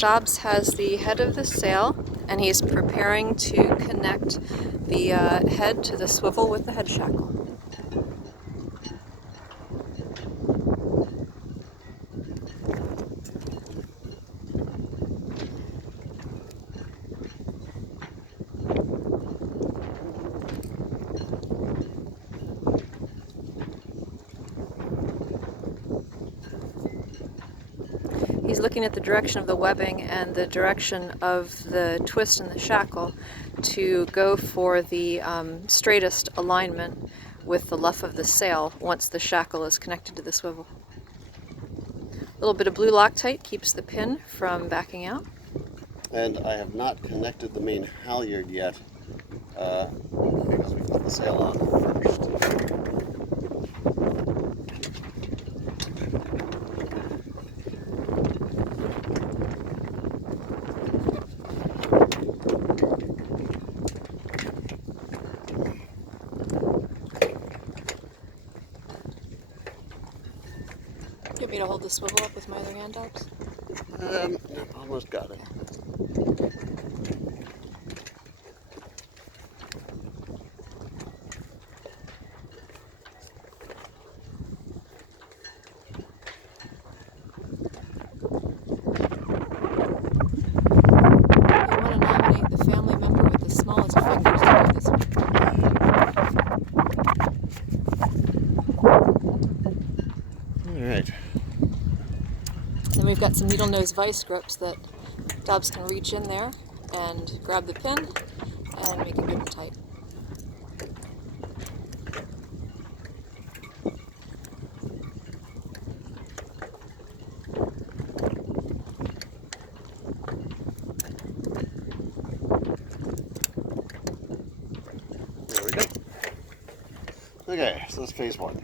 Dobbs has the head of the sail, and he's preparing to connect the head to the swivel with the head shackle. He's looking at the direction of the webbing and the direction of the twist in the shackle to go for the straightest alignment with the luff of the sail once the shackle is connected to the swivel. A little bit of blue Loctite keeps the pin from backing out. And I have not connected the main halyard yet because we put the sail on first. You want me to hold the swivel up with my other hand, Dobbs? Almost got it. You want to nominate the family member with the smallest fingers to do this one. Alright. Then we've got some needle nose vice grips that Dobbs can reach in there and grab the pin and make it good and tight. There we go. Okay, so that's phase one.